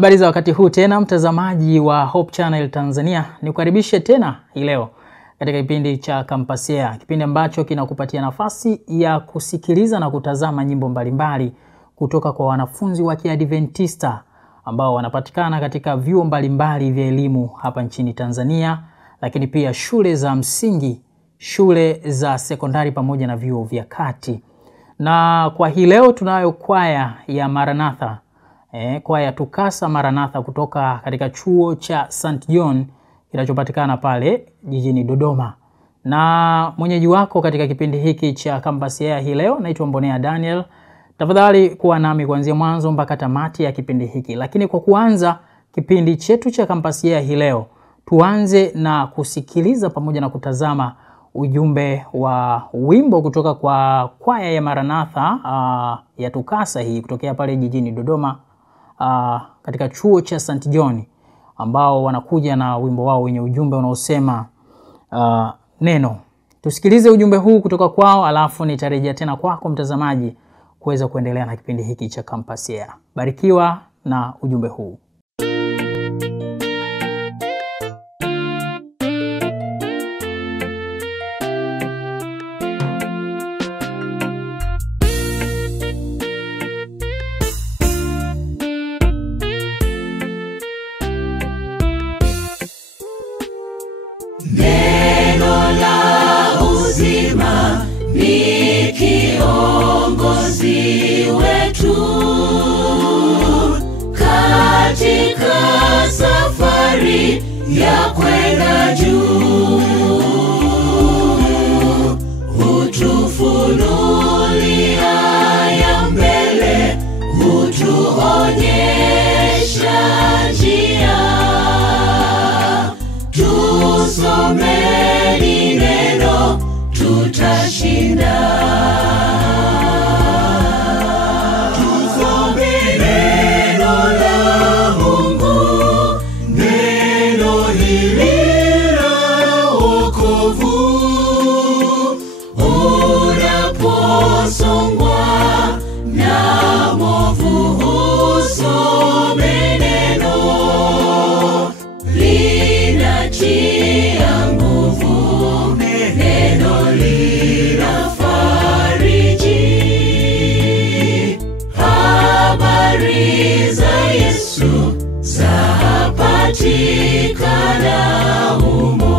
Habari za wakati huu tena mtazamaji wa Hope Channel Tanzania. Nikukaribishe tena hii leo katika kipindi cha Campus Air, kipindi ambacho kinakupatia nafasi ya kusikiliza na kutazama nyimbo mbalimbali kutoka kwa wanafunzi wa Kiadventista ambao wanapatikana katika vyuo mbalimbali vya elimu hapa nchini Tanzania, lakini pia shule za msingi, shule za sekondari pamoja na vyuo vya kati. Na kwa hii leo tunayo kwaya ya Maranatha, kwaya Tukasa Maranatha kutoka katika chuo cha St. John kinachopatikana pale jijini Dodoma. Na mwenyeji wako katika kipindi hiki cha Campus Air hii leo naitwa Mbonea Daniel. Tafadhali kuwa nami kuanzia mwanzo mpaka tamati ya kipindi hiki. Lakini kwa kuanza kipindi chetu cha Campus Air hii leo, tuanze na kusikiliza pamoja na kutazama ujumbe wa wimbo kutoka kwa kwaya ya Maranatha ya Tukasa hii kutokea pale jijini Dodoma katika chuo cha St. John, ambao wanakuja na wimbo wao wenye ujumbe unaosema neno. Tusikilize ujumbe huu kutoka kwao, alafu nitarejea tena kwako mtazamaji kuweza kuendelea na kipindi hiki cha Campus Air. Barikiwa na ujumbe huu. Neno la uzima ni kiongozi wetu katika safari ya kwenda juu. Hutufunulia ya mbele, hutuonyesha njia. Tusomeni neno, tutashinda. Tusome neno la Mungu, neno hili la wokovu. Unaposongwa na mwovu, usome neno. Linatia nguvu, neno linafariji. Habari za Yesu zapatikana humo.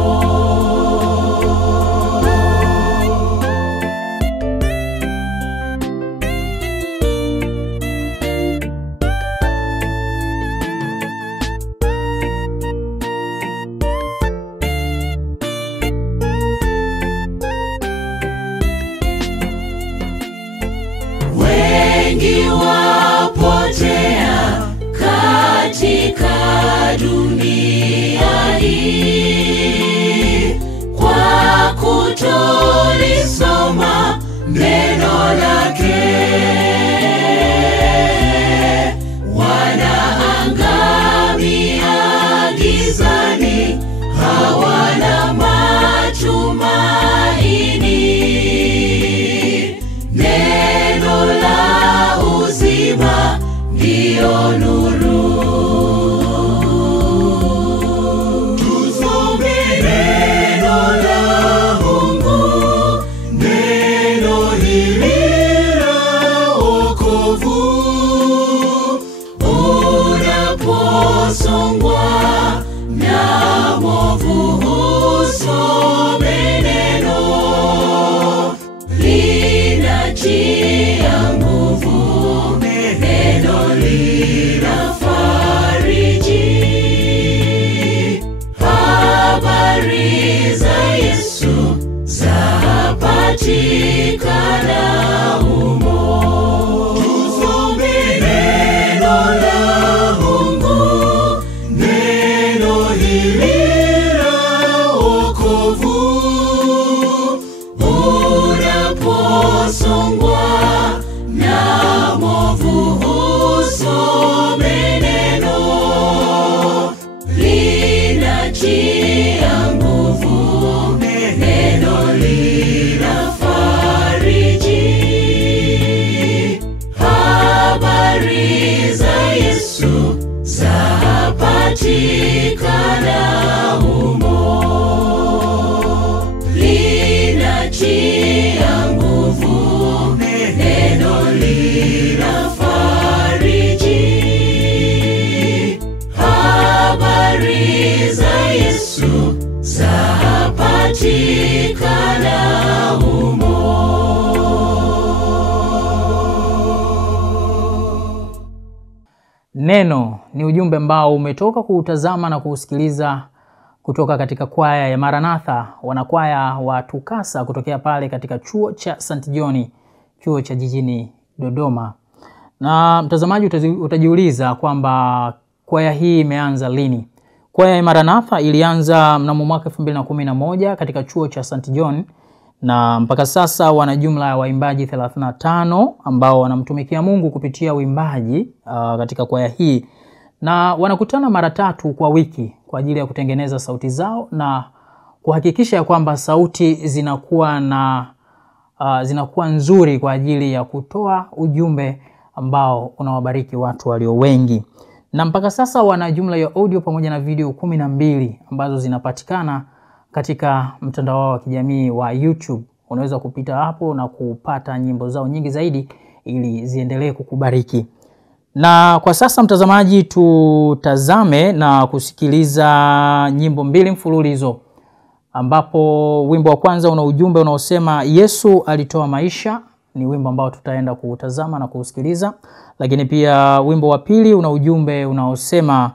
Wengi wapotea katika dunia hii kwa kutolisoma neno lake. Wanaangamia gizani, hawana matumaini. Neno la uzima ndio nuru. Tusome neno la Mungu, neno hili la wokovu. Unaposongwa na mwovu, usome neno. Linatia nguvu, neno linafariji. Habari za Yesu zapatikana humo. Tusome neno la Mungu, neno hili la wokovu. Unaposongwa na mwovu, usome neno. Linatia nguvu, neno linafariji. patikana humo. Neno ni ujumbe ambao umetoka kuutazama na kuusikiliza kutoka katika kwaya ya Maranatha, wanakwaya wa TUCASA kutokea pale katika chuo cha St. John, chuo cha jijini Dodoma. Na mtazamaji utajiuliza kwamba kwaya hii imeanza lini? Kwaya ya Maranatha ilianza mnamo mwaka 2011 katika chuo cha St. John, na mpaka sasa wana jumla ya waimbaji 35 ambao wanamtumikia Mungu kupitia uimbaji katika kwaya hii, na wanakutana mara 3 kwa wiki kwa ajili ya kutengeneza sauti zao na kuhakikisha ya kwamba sauti zinakuwa nzuri kwa ajili ya kutoa ujumbe ambao unawabariki watu walio wengi. Na mpaka sasa wana jumla ya audio pamoja na video 12 ambazo zinapatikana katika mtandao wao wa kijamii wa YouTube. Unaweza kupita hapo na kupata nyimbo zao nyingi zaidi ili ziendelee kukubariki. Na kwa sasa mtazamaji, tutazame na kusikiliza nyimbo 2 mfululizo, ambapo wimbo wa kwanza una ujumbe unaosema Yesu alitoa maisha. Ni wimbo ambao tutaenda kuutazama na kuusikiliza. Lakini pia wimbo wa pili una ujumbe unaosema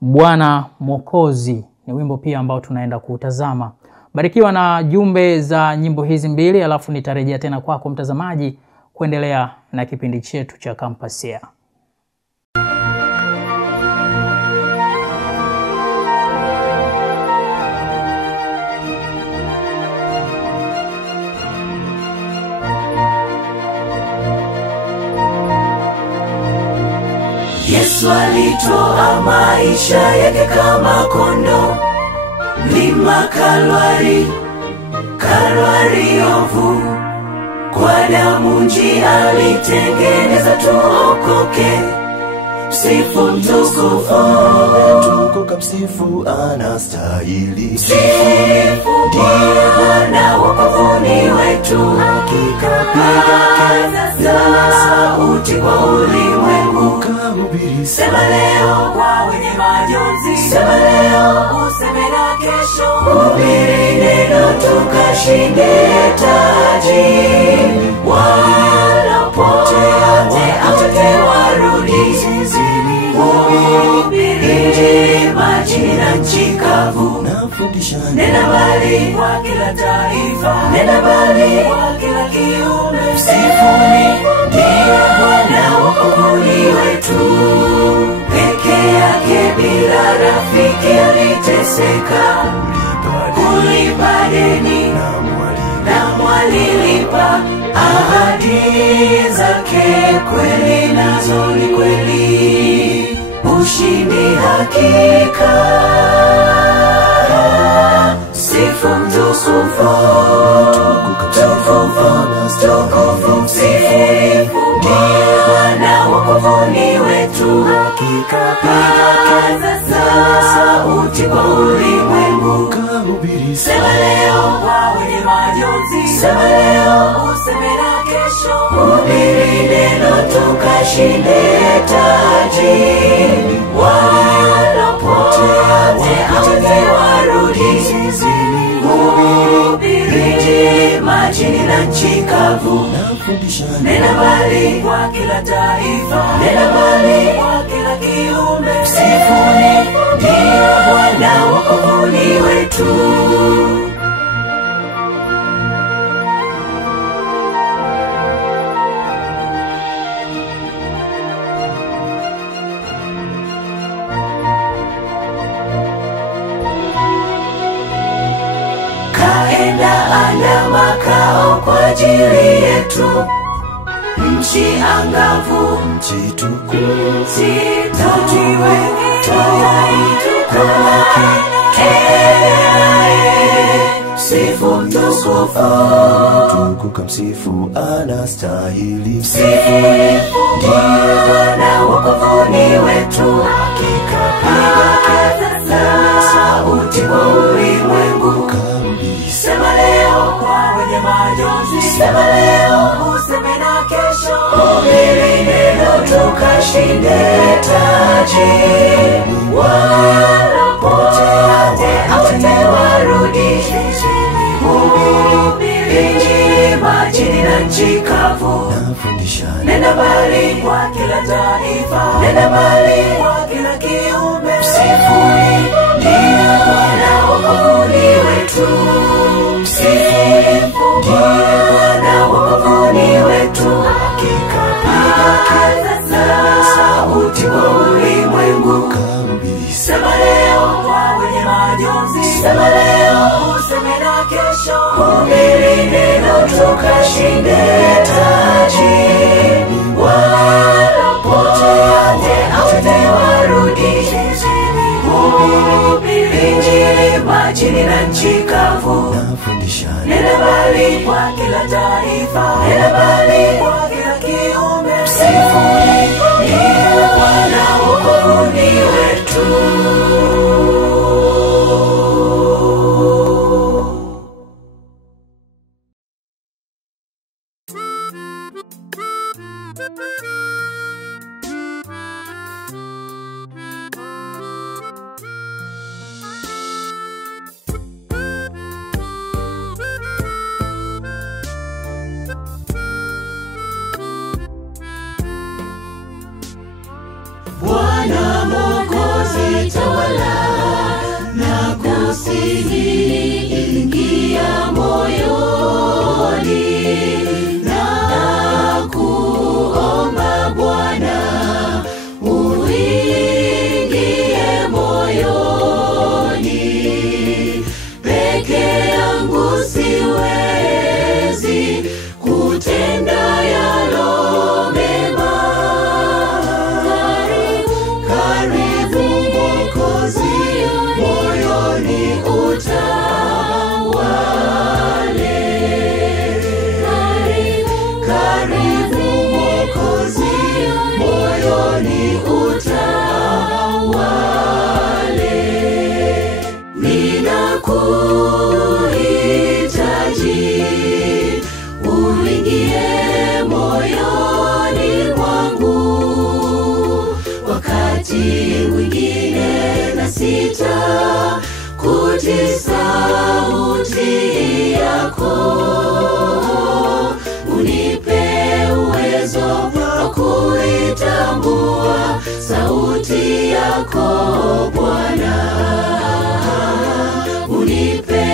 Bwana Mwokozi. Ni wimbo pia ambao tunaenda kuutazama. Barikiwa na jumbe za nyimbo hizi 2, alafu nitarejea tena kwako mtazamaji kuendelea na kipindi chetu cha Campus Air. Yesu alitoa maisha yake kama kondo, mlima Kalvari ovu. Kwa damu njia alitengeneza tuokoke. Msifu mtukufu, tukuka msifu anastahili. Sifu ndiye Bwana wokovuni wetu. Hakika piga sauti kwa ulimwengu, kahubiri sema leo kwa wenye majonzi, sema leo useme na kesho. Hubiri neno tukashinde taji, wanapotea wote warudi zizini. Hubiri majini na nchi kavu, nafundisha nena mbali kwa kila taifa, nena mbali kwa kila kiumbe. Msifuni ndiye Bwana wokovuni wetu. Peke yake bila rafiki aliteseka, kulipa deni na mwalilipa. Ahadi zake kweli nazo ni kweli, ushindi hakika. Sifu mtukufu, tukufu, sifu ndiye Bwana wokovuni wetu. Hakika piga sauti kwa ulimwengu, kahubiri sema leo kwa wenye majonzi, sema leo useme na kesho. Hubiri neno tukashinde taji, wanapotea wote warudi zizini. Hubiri majini na nchi kavu, nafundisha nena mbali kwa kila taifa, nena mbali kwa kila kiumbe. Msifuni ndiye Bwana wokovuni wetu. Kaenda ana makao kwa ajili yetu, nchi angavu, nchi tukufu, tutiwe sifu mtukufu, tukuka msifu anastahili. Sifuni ndiye Bwana wokovuni wetu. Hakika piga sauti kwa ulimwengu, kahubiri sema leo kwa wenye majonzi, sema leo useme na kesho. Hubiri neno tukashinde taji, wanapotea wote warudi. nchi kavu. nafundisha Nenda mbali kwa kila taifa, nenda mbali kwa kila kiumbe. Msifuni ndiye Bwana wokovuni wetu, msifu ndiye Bwana wokovuni wetu. hakika Paza sauti kwa ulimwengu, kahubiri sema leo kwa wenye majonzi, sema leo useme na kesho. Hubiri neno tukashinde taji, wanapotea wote warudi. Hubiri Injili majini na nchi kavu. nafundisha Nenda mbali kwa kila taifa, nenda mbali kwa kila kiumbe. Msifuni ndiye Bwana wokovuni wetu. Bwana Mwokozi tawala, na kusihi ingia moyoni, na kuomba Bwana uingie moyoni. Peke yangu siwezi kutenda yalo mema. Karibu Mwokozi moyoni utawale. Karibu Mwokozi moyoni utawale. Ninakuhitaji uingie moyoni mwangu. Wakati mwingine nasita kutii sauti yako. Unipe uwezo wa kuitambua sauti yako Bwana. Unipe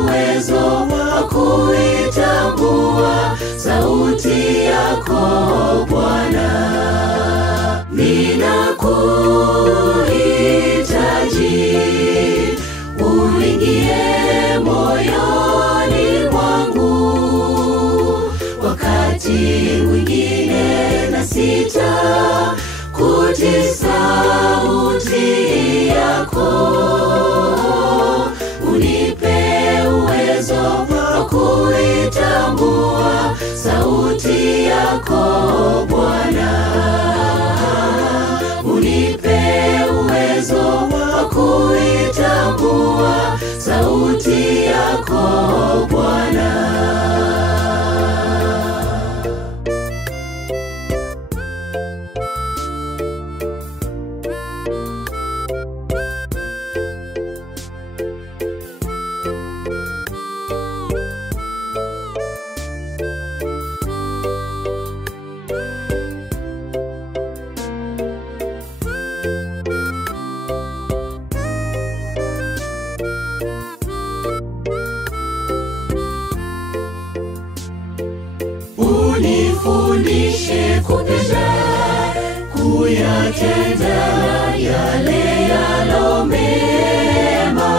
uwezo wa kuitambua sauti yako Bwana. Ninakuhitaji uingie moyoni mwangu. Wakati mwingine nasita kutii sauti yako. Unipe uwezo wa kuitambua sauti yako Bwana. Unipe uwezo wa kuitambua sauti yako Bwana. Unifundishe kupenda, kuyatenda yale yalo mema.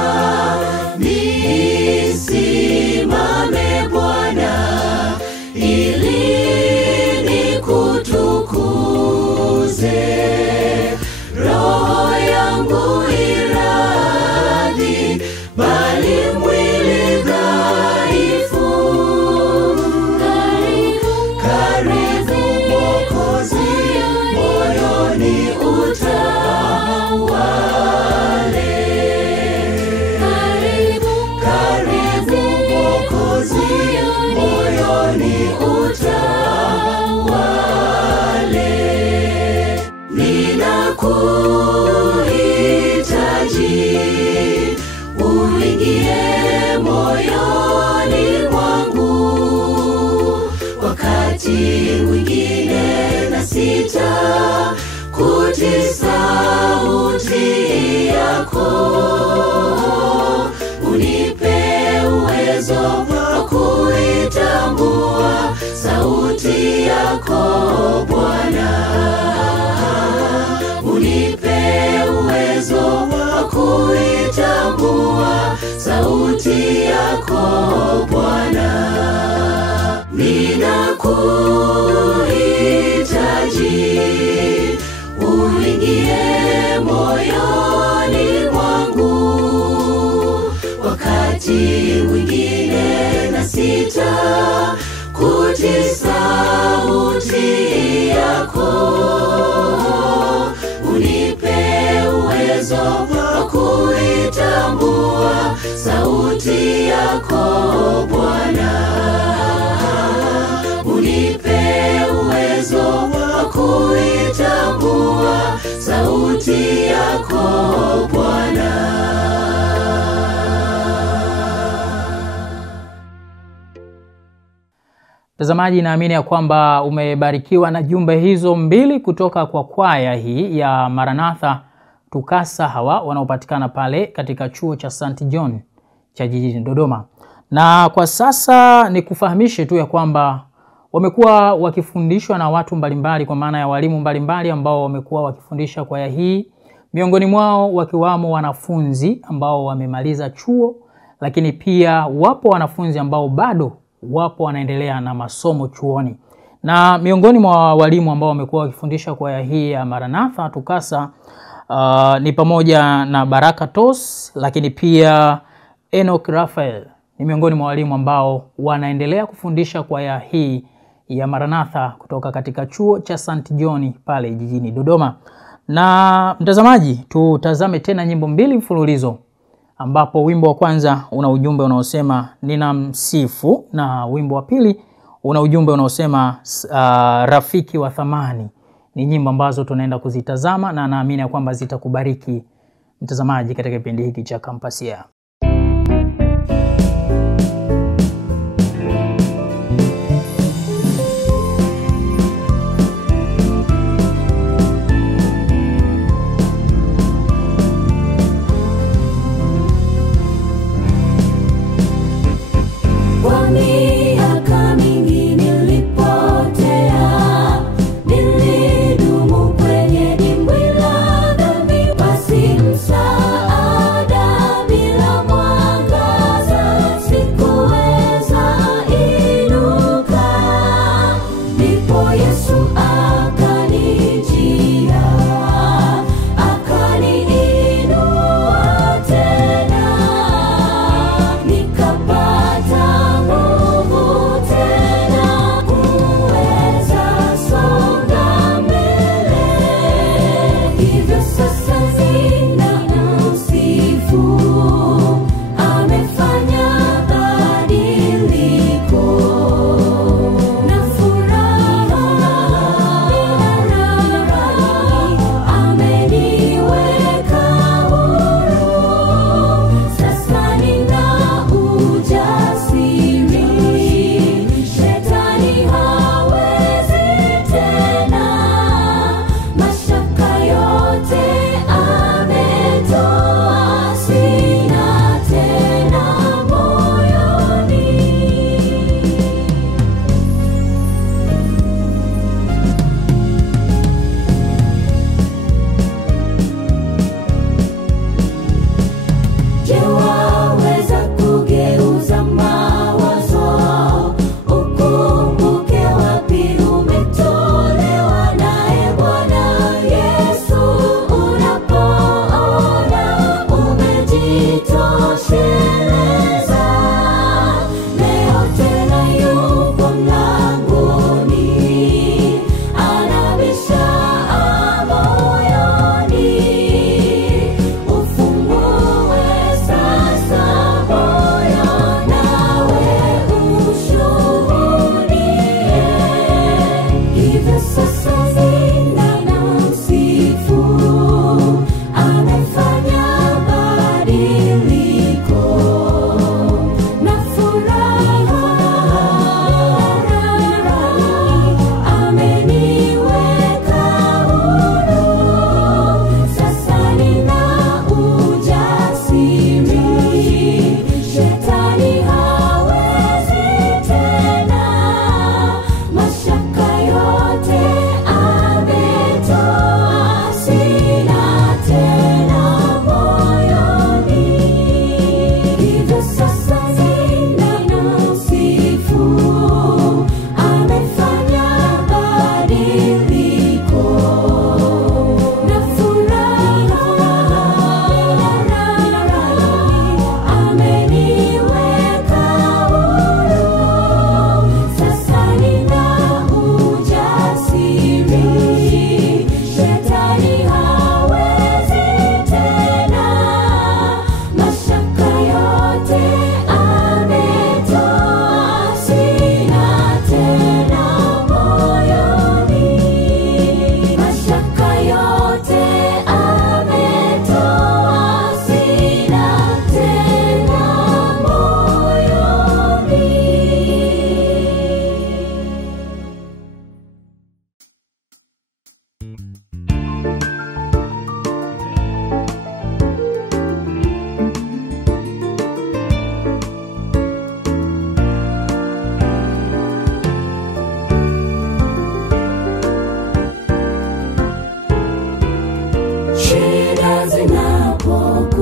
Nisimame Bwana ili nikutukuze. Roho yangu iradhi, bali mwili dhaifu. Karibu Mwokozi moyoni utawale. wakati mwingine na sita kutii sauti yako. Unipe uwezo wa kuitambua sauti yako Bwana. Unipe uwezo wa kuitambua sauti yako Bwana. Ninakuhitaji uingie moyoni mwangu, wakati mwingine na sita kutii sauti yako. Unipe uwezo wa kuitambua sauti yako Bwana. Unipe uwezo wa kuitambua sauti yako Bwana. Mtazamaji, naamini ya kwamba umebarikiwa na jumbe hizo mbili kutoka kwa kwaya hii ya Maranatha Tukasa, hawa wanaopatikana pale katika chuo cha St. John cha jijini Dodoma. Na kwa sasa ni kufahamishe tu ya kwamba wamekuwa wakifundishwa na watu mbalimbali, kwa maana ya walimu mbalimbali ambao wamekuwa wakifundisha kwaya hii, miongoni mwao wakiwamo wanafunzi ambao wamemaliza chuo, lakini pia wapo wanafunzi ambao bado wapo wanaendelea na masomo chuoni. Na miongoni mwa walimu ambao wamekuwa wakifundisha kwaya hii ya Maranatha Tukasa ni pamoja na Baraka Tos, lakini pia Enoch Raphael. Ni miongoni mwa walimu ambao wanaendelea kufundisha kwaya hii ya Maranatha kutoka katika chuo cha St. John pale jijini Dodoma. Na mtazamaji, tutazame tena nyimbo mbili mfululizo, ambapo wimbo wa kwanza una ujumbe unaosema ninamsifu, na wimbo wa pili una ujumbe unaosema rafiki wa thamani. Ni nyimbo ambazo tunaenda kuzitazama na naamini ya kwamba zitakubariki mtazamaji katika kipindi hiki cha Kampasia. Nilidumu kwenye dimbwi la dhambi, basi msaada bila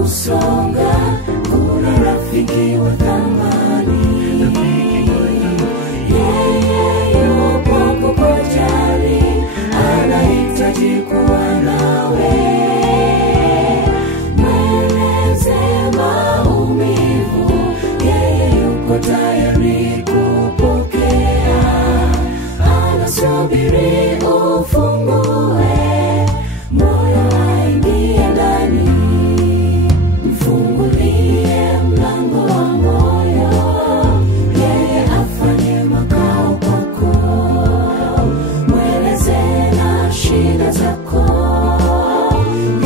kusonga, kuna rafiki wa thamani. Yeye yupo kukujali, anahitaji kuwa nawe. Mweleze maumivu, yeye yuko tayari kupokea. Anasubiri ufungue moyo aingie ndani. Mfungulie mlango wa moyo, yeye afanye makao kwako. Mweleze na shida zako,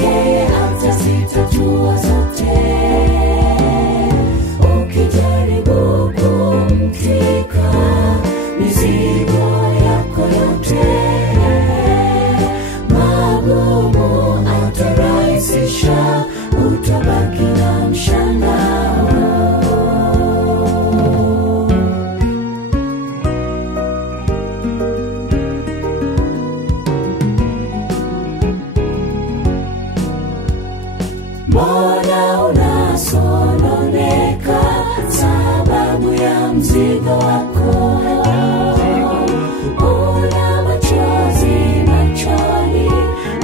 yeye atazitatua zote. Ukijaribu kumtika mizigo yako yote, magumu atarahisisha, utabaki na mshangao. Mbona unasononeka sababu ya mzigo wako? Una machozi machoni,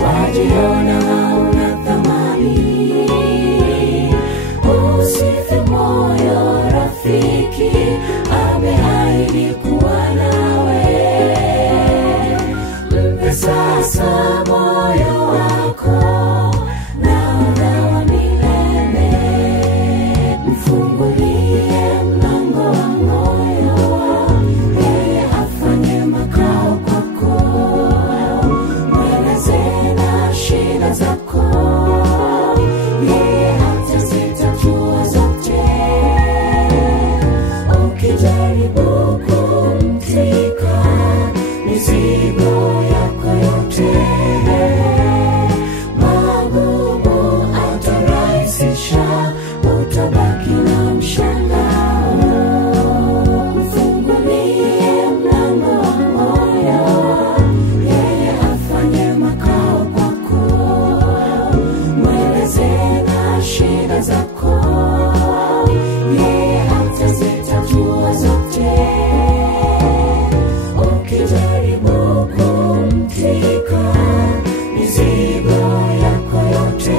wajiona hauna thamani. Usife moyo, rafiki ameahidi kuwa nawe. Mpe sasa moyo wako na udawa milele. Mfungulie mlango wa moyo, yeye afanye makao kwako. Mweleze na shida zako, yeye atazitatua zote. Ukijaribu kumtika mizigo yako yote, magumu atarahisisha, utabaki na mshangao. Mfungulie mlango wa moyo, yeye afanye makao kwako. Mweleze na shida zako, yeye atazitatua zote. Ukijaribu kumtika mizigo yako yote,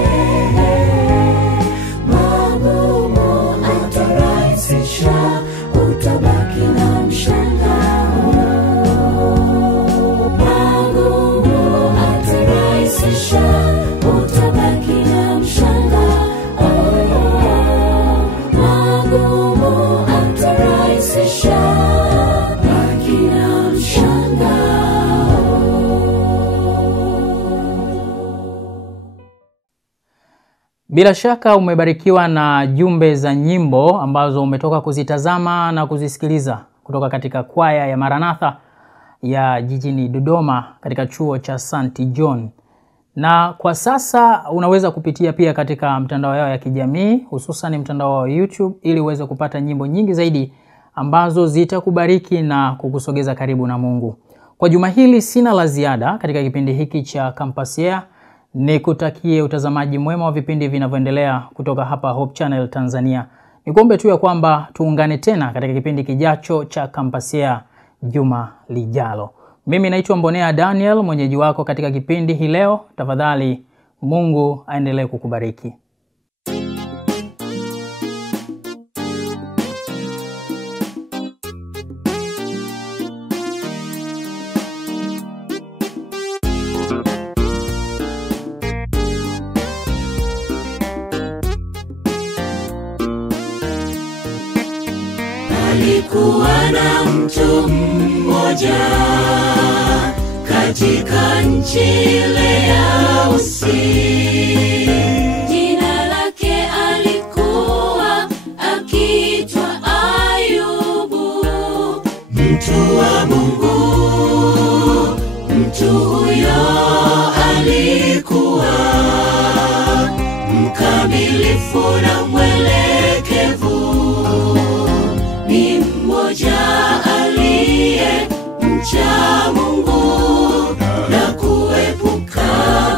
magumu atarahisisha, utabaki na mshangao. Magumu atarahisisha, utabaki na mshangao. Magumu atarahisisha, baki na mshangao. Bila shaka umebarikiwa na jumbe za nyimbo ambazo umetoka kuzitazama na kuzisikiliza kutoka katika kwaya ya Maranatha ya jijini Dodoma katika chuo cha St. John. Na kwa sasa unaweza kupitia pia katika mtandao yao ya kijamii, hususan mtandao wa YouTube, ili uweze kupata nyimbo nyingi zaidi ambazo zitakubariki na kukusogeza karibu na Mungu. Kwa juma hili sina la ziada katika kipindi hiki cha Campus Air. Nikutakie utazamaji mwema wa vipindi vinavyoendelea kutoka hapa Hope Channel Tanzania. Nikuombe tu ya kwamba tuungane tena katika kipindi kijacho cha Campus Air juma lijalo. Mimi naitwa Mbonea Daniel, mwenyeji wako katika kipindi hii leo. Tafadhali Mungu aendelee kukubariki. Alikuwa na mtu mmoja katika nchi ile ya Usi. Jina lake alikuwa akiitwa Ayubu, mtu wa Mungu. Mtu huyo alikuwa mkamilifu na mwelekevu, ni mmoja aliye mcha Mungu na kuepuka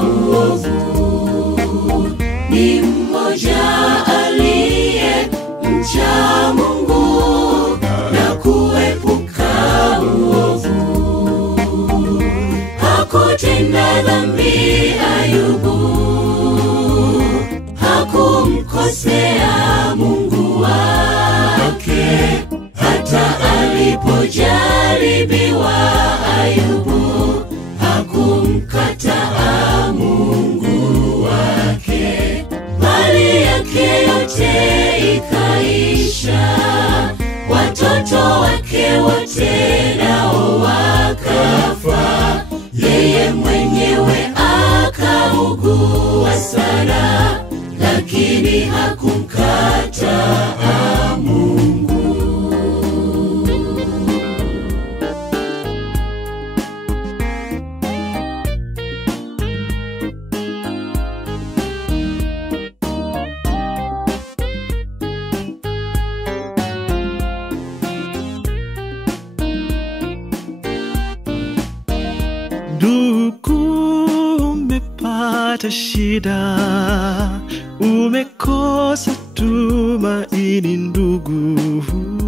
uovu, ni mmoja hakumkosea Mungu wake. Hata alipojaribiwa Ayubu, hakumkataa Mungu wake. Mali yake yote ikaisha, watoto wake wote nao wakafa. Yeye mwenyewe akaugua sana, lakini hakumkataa Mungu. Ndugu, umepata shida, umekosa tumaini ndugu.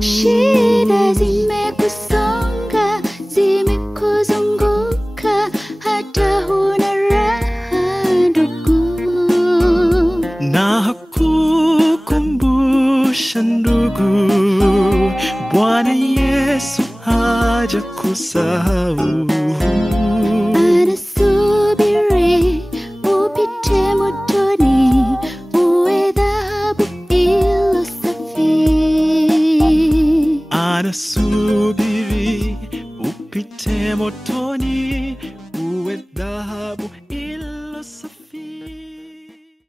Shida zimekusonga, zimekuzunguka, hata huna raha ndugu. Na hakukumbusha ndugu, Bwana Yesu hajakusahau. Anasubiri upite motoni, uwe dhahabu iliyo safi. Anasubiri upite motoni,